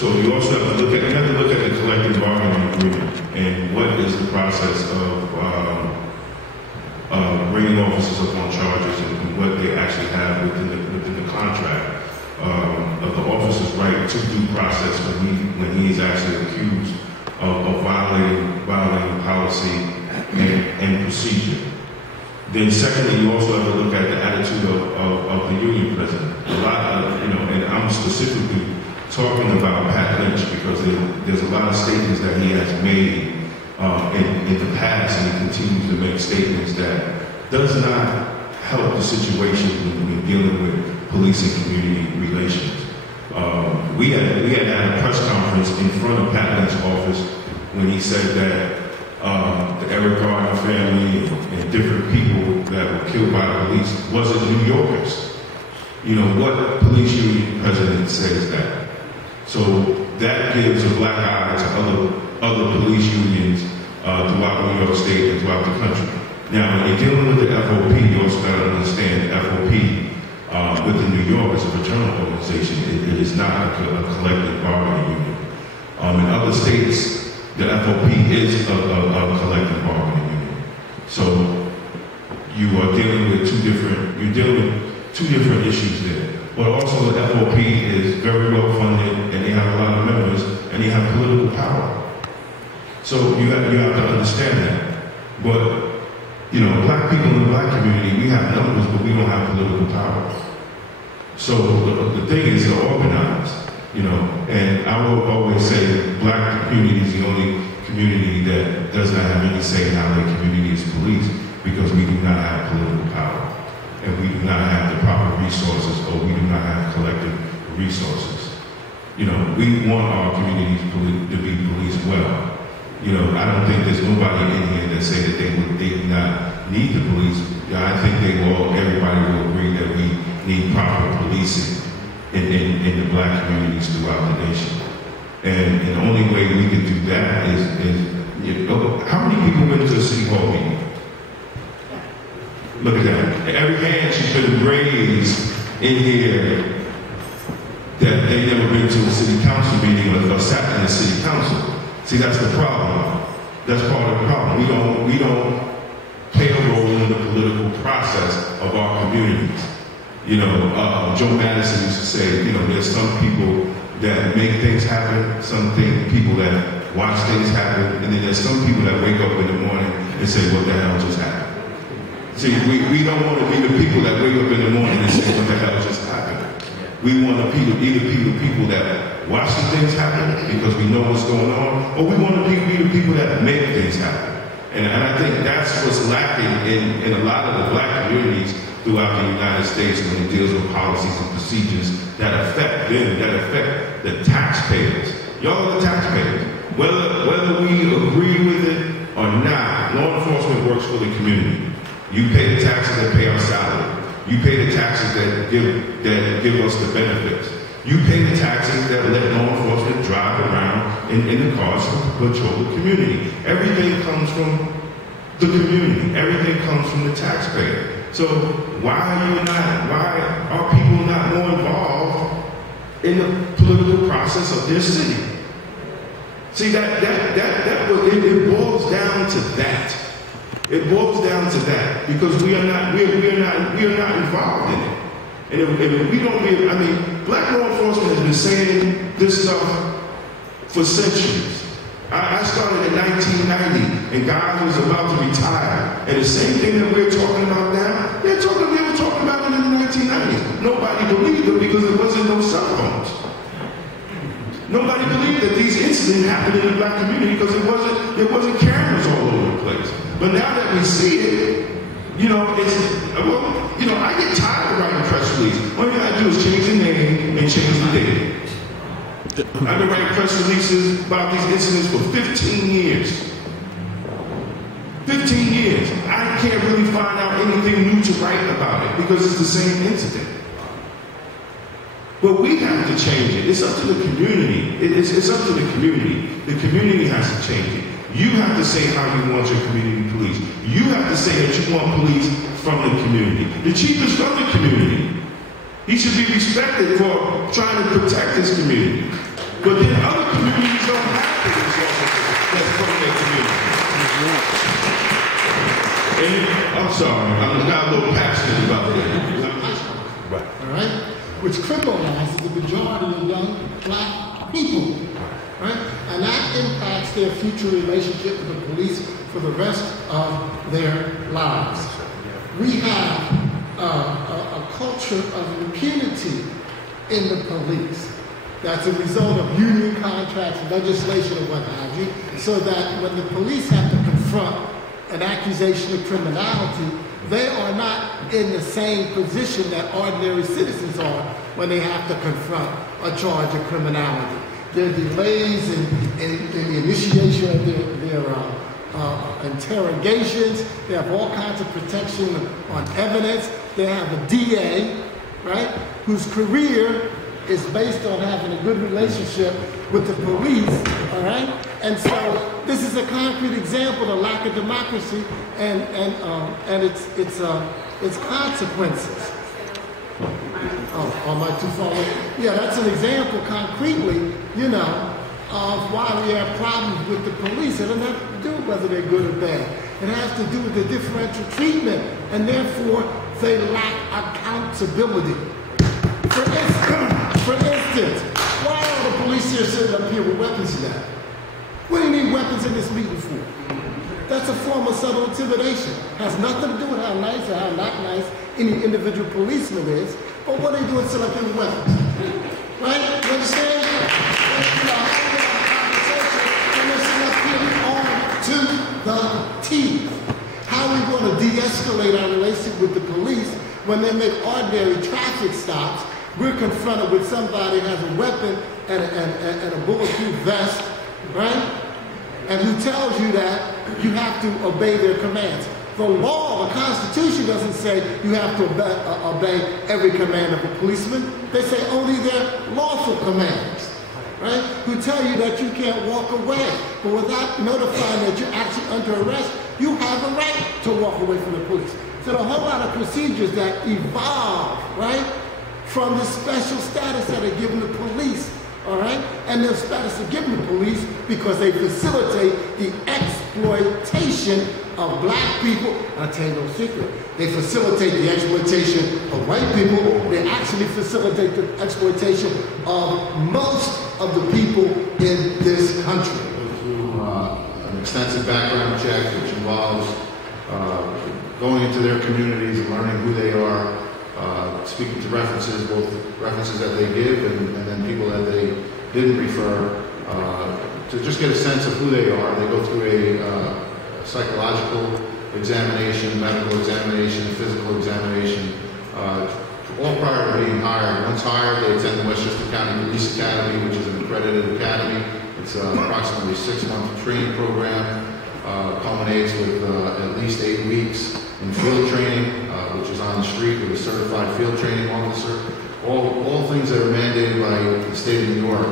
So you also have to look at the collective bargaining agreement and what is the process of bringing officers up on charges and what they actually have within the contract of the officer's right to due process when he is actually accused of violating policy and procedure. Then secondly, you also have to look at the attitude of the union president. A lot of, and I'm specifically talking about Pat Lynch because there's a lot of statements that he has made in the past, and he continues to make statements that does not help the situation when dealing with police and community relations. We had a press conference in front of Pat Lynch's office when he said that the Eric Garner family and different people that were killed by the police wasn't New Yorkers. What police union president says that? So that gives a black eye to other police unions throughout New York State and throughout the country. Now, when you're dealing with the FOP, you also got to understand FOP within New York is a fraternal organization. It is not a collective bargaining union. In other states, the FOP is a collective bargaining union. So you are dealing with two different issues there. But also the FOP is very well funded, and they have a lot of members, and they have political power. So you have to understand that. But black people in the black community, we have numbers, but we don't have political power. So the thing is, they're organized, and I will always say black community is the only community that does not have any say in how their community is policed, because we do not have political power, and we do not have the proper resources, or we do not have collective resources. We want our communities to be policed well. I don't think there's nobody in here that say that they do not need the police. I think everybody will agree that we need proper policing in the black communities throughout the nation. And the only way we can do that is how many people went to a city hall meeting? Look at that. Every hand should have been raised in here that they never been to a city council meeting or sat in a city council. See, that's the problem. That's part of the problem. We don't play a role in the political process of our communities. Joe Madison used to say, there's some people that make things happen, people that watch things happen, and then there's some people that wake up in the morning and say, what the hell just happened? See, we don't want to be the people that wake up in the morning and say, what the hell just happened? We want to be the people that watch the things happen because we know what's going on, or we want to be the people that make things happen. And I think that's what's lacking in a lot of the black communities throughout the United States when it deals with policies and procedures that affect them, that affect the taxpayers. Y'all are the taxpayers. Whether we agree with it or not, law enforcement works for the community. You pay the taxes that pay our salary. You pay the taxes that give us the benefits. You pay the taxes that let law enforcement drive around in the cars to patrol the community. Everything comes from the community. Everything comes from the taxpayer. So why are people not more involved in the political process of their city? See, it boils down to that. It boils down to that because we are not involved in it. And if we don't black law enforcement has been saying this stuff for centuries. I started in 1990, and guys was about to retire. And the same thing that we're talking about now, they were talking about it in the 1990s. Nobody believed it because there wasn't no cell phones. Nobody believed that these incidents happened in the black community because there wasn't cameras all over the place. But now that we see it, I get tired of writing press releases. All you gotta do is change the name and change the date. I've been writing press releases about these incidents for 15 years. 15 years. I can't really find out anything new to write about it because it's the same incident. But we have to change it. It's up to the community. It's up to the community. The community has to change it. You have to say how you want your community police. You have to say that you want police from the community. The chief is from the community. He should be respected for trying to protect his community. But then other communities don't have the resources that's from their community. And I'm sorry, I'm not a little passionate about that. Right. All right? Which criminalizes the majority of young black people. Right? And that impacts their future relationship with the police for the rest of their lives. We have a culture of impunity in the police. That's a result of union contracts, legislation, or what have you, so that when the police have to confront an accusation of criminality, they are not in the same position that ordinary citizens are when they have to confront a charge of criminality. There are delays in the initiation of their interrogations. They have all kinds of protection on evidence. They have a DA, right, whose career is based on having a good relationship with the police, all right? And so this is a concrete example of lack of democracy and its consequences. Oh, am I too far away? Yeah, that's an example concretely, you know, of why we have problems with the police. It doesn't have to do with whether they're good or bad. It has to do with the differential treatment, and therefore they lack accountability. For instance, why are the police here sitting up here with weapons now? What do you need weapons in this meeting for? That's a form of subtle intimidation. Has nothing to do with how nice or how not nice any individual policeman is, but what are they doing sitting up here with weapons? Right? You understand? And they're sitting up here armed to the teeth. How are we going to de-escalate our relationship with the police when they make ordinary traffic stops? We're confronted with somebody who has a weapon and a bulletproof vest, right? And who tells you that you have to obey their commands. The law, the Constitution doesn't say you have to obey every command of a policeman. They say only their lawful commands, right? Who tell you that you can't walk away. But without notifying that you're actually under arrest, you have a right to walk away from the police. So a whole lot of procedures that evolve, right, from the special status that are given to police, all right? And the status are given to police because they facilitate the exploitation of black people. I'll tell you no secret. They facilitate the exploitation of white people. They actually facilitate the exploitation of most of the people in this country. Through an extensive background check, which involves going into their communities and learning who they are, speaking to references, both references that they give and then people that they didn't refer, to just get a sense of who they are. They go through a psychological examination, medical examination, physical examination, all prior to being hired. Once hired, they attend the Westchester County Police Academy, which is an accredited academy. It's approximately a 6-month training program, culminates with at least 8 weeks in field training, which is on the street with a certified field training officer. All things that are mandated by the state of New York.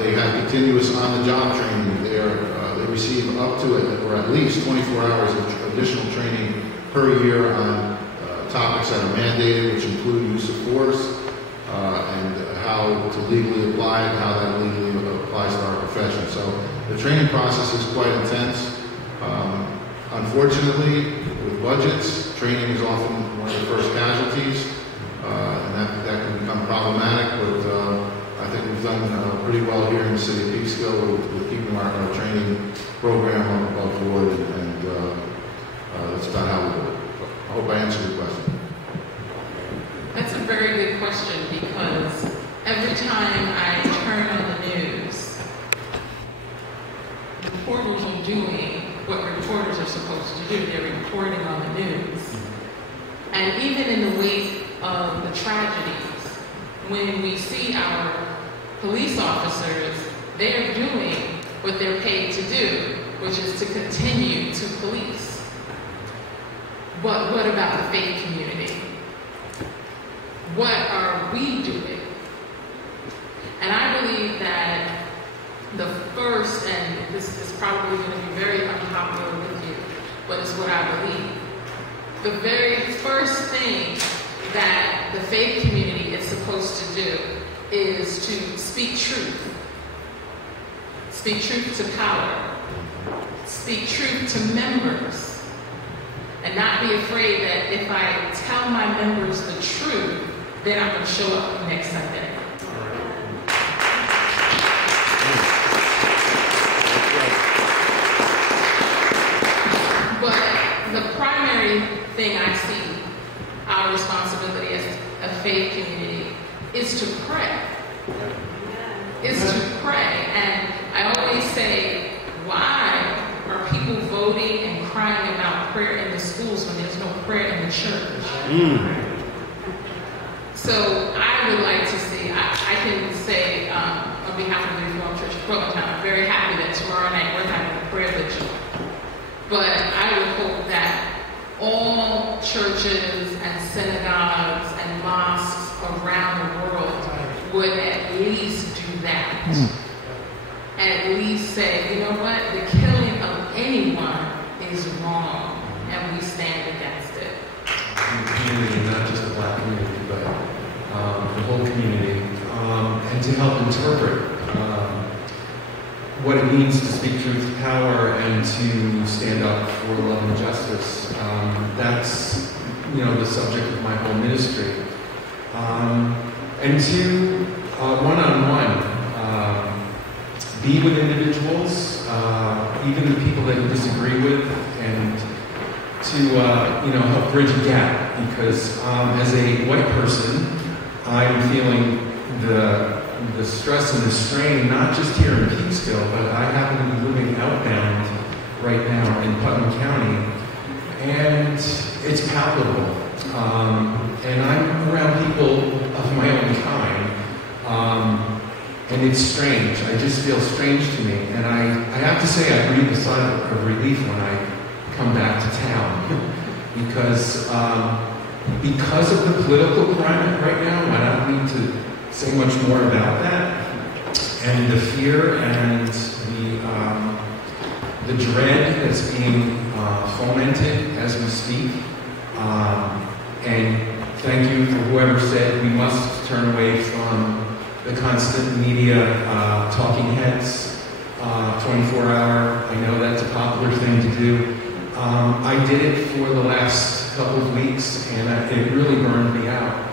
They have continuous on-the-job training. They receive up to or at least 24 hours of additional training per year on topics that are mandated, which include use of force and how to legally apply it, and how that legally applies to our profession. So the training process is quite intense. Unfortunately, with budgets, training is often one of the first casualties, and that can become problematic, but I think we've done pretty well here in the city of Peekskill with keeping our training program above board, and that's about how we do it. I hope I answered your question. That's a very good question, because every time I turn on the news, reporters are doing what reporters are supposed to do. They're reporting on the news. And even in the wake of the tragedies, when we see our police officers, they're doing what they're paid to do, which is to continue to police. But what about the faith community? What are we doing? And I believe that the first, and this is probably going to be very unpopular with you, but it's what I believe. The very first thing that the faith community is supposed to do is to speak truth speak truth to power, speak truth to members, and not be afraid that if I tell my members the truth, then I'm going to show up next Sunday. But the primary thing I see our responsibility as a faith community is to pray. Is to pray. And I always say, why are people voting and crying about prayer in the schools when there's no prayer in the church? So I would like to see, I can say on behalf of the Reformed Church of Portland, I'm very happy that tomorrow night we're having a prayer vigil. But I would hope that all churches and synagogues and mosques around the world would at least do that. At least say, you know what, the killing of anyone is wrong, and we stand against it. The community, not just the Black community, but the whole community, and to help interpret what it means to speak truth to power and to stand up for love and justice. That's, the subject of my whole ministry. And to one-on-one, be with individuals, even the people that you disagree with, and to help bridge a gap. Because as a white person, I'm feeling the stress and the strain, not just here in Peekskill, but I happen to be living outbound right now in Putnam County, and it's palpable. And I'm around people of my own kind, and it's strange. I just feel strange to me, and I have to say I breathe a sigh of relief when I come back to town, because of the political climate right now. I don't need to say much more about that, and the fear and the dread that's being fomented as we speak. And thank you for whoever said we must turn away from the constant media talking heads, 24-hour. I know that's a popular thing to do. I did it for the last couple of weeks, and it really burned me out.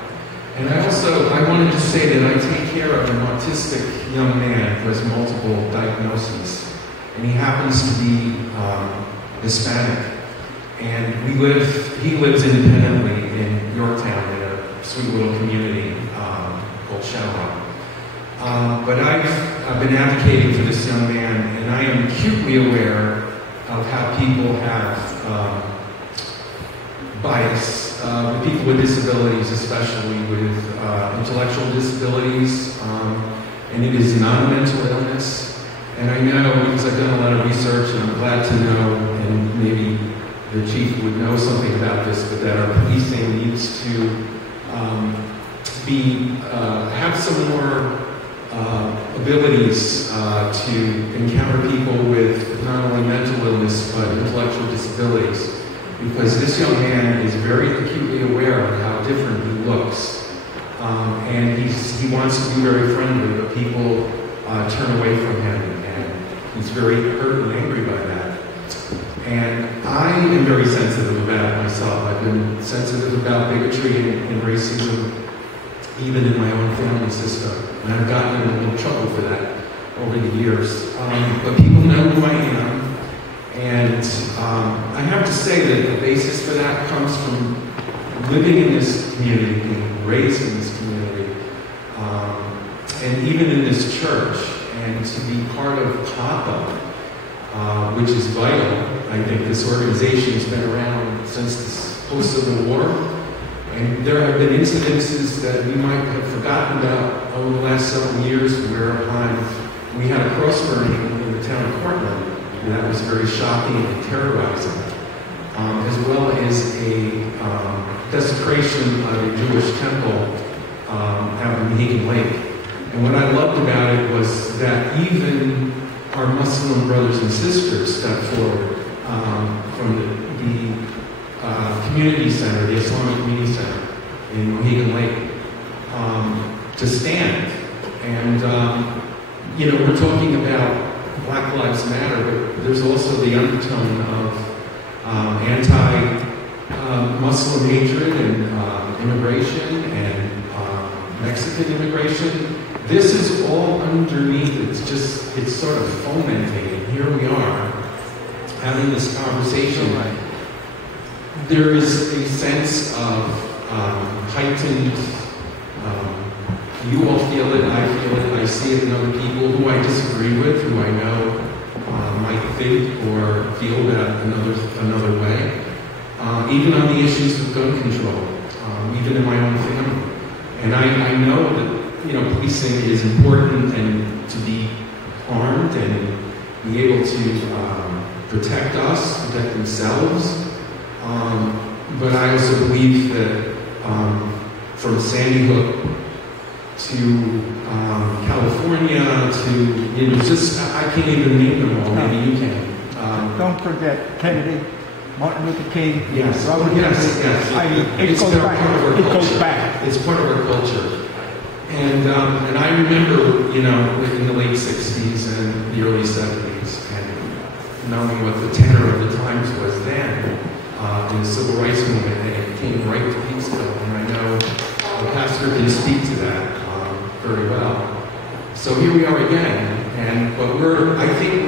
And I wanted to say that I take care of an autistic young man who has multiple diagnoses. And he happens to be Hispanic. And he lives independently in Yorktown in a sweet little community called Shallow. But I've been advocating for this young man, and I am acutely aware of how people have bias with people with disabilities, especially with intellectual disabilities, and it is not a mental illness. And I know, because I've done a lot of research, and I'm glad to know, and maybe the chief would know something about this, but that our policing needs to have some more abilities to encounter people with not only mental illness, but intellectual disabilities. Because this young man is very acutely aware of how different he looks. And he wants to be very friendly, but people turn away from him, and he's very hurt and angry by that. And I am very sensitive about it myself. I've been sensitive about bigotry and racism, even in my own family system. And I've gotten in a little trouble for that over the years. But people know who I am. And I have to say that the basis for that comes from living in this community, being raised in this community, and even in this church, and to be part of PAPA, which is vital. I think this organization has been around since the post-Civil War, and there have been incidences that we might have forgotten about over the last several years, whereupon we had a cross burning in the town of Portland. And that was very shocking and terrorizing, as well as a desecration of a Jewish temple out in Mohegan Lake. And what I loved about it was that even our Muslim brothers and sisters stepped forward from the community center, the Islamic Community Center in Mohegan Lake, to stand. And, we're talking about Black Lives Matter, but there's also the undertone of anti-Muslim hatred and immigration and Mexican immigration. This is all underneath. It's sort of fomenting. And here we are having this conversation. There is a sense of heightened. You all feel it, I feel it, I see it in other people who I disagree with, who I know might think or feel that another way. Even on the issues of gun control, even in my own family. And I know that, policing is important and to be armed and be able to protect us, protect themselves. But I also believe that from Sandy Hook to California to, I can't even name them all, maybe you can. Don't forget Kennedy, Martin Luther King, yes, Robert yes. I mean, it goes back. It's part of our culture. And I remember, in the late 60s and the early 70s, and knowing what the tenor of the times was then, in the civil rights movement, and it came right to Peekskill, and I know the pastor can speak to that very well. So here we are again, but I think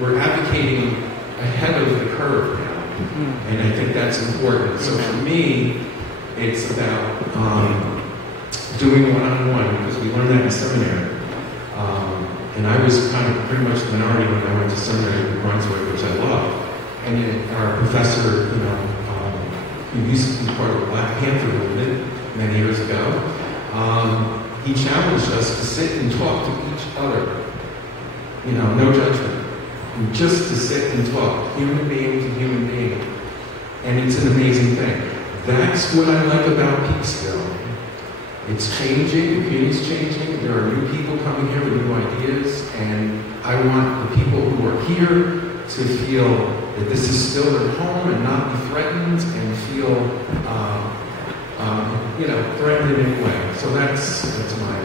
we're advocating ahead of the curve now, and I think that's important. So for me, it's about doing one-on-one, because we learned that in seminary. And I was kind of pretty much the minority when I went to seminary in Brunswick, which I love. And our professor, who used to be part of the Black Panther movement many years ago, he challenged us to sit and talk to each other. No judgment. And just to sit and talk, human being to human being. And it's an amazing thing. That's what I like about Peekskill. It's changing, the community's changing, there are new people coming here with new ideas, and I want the people who are here to feel that this is still their home and not be threatened and feel threatened in any way. So that's my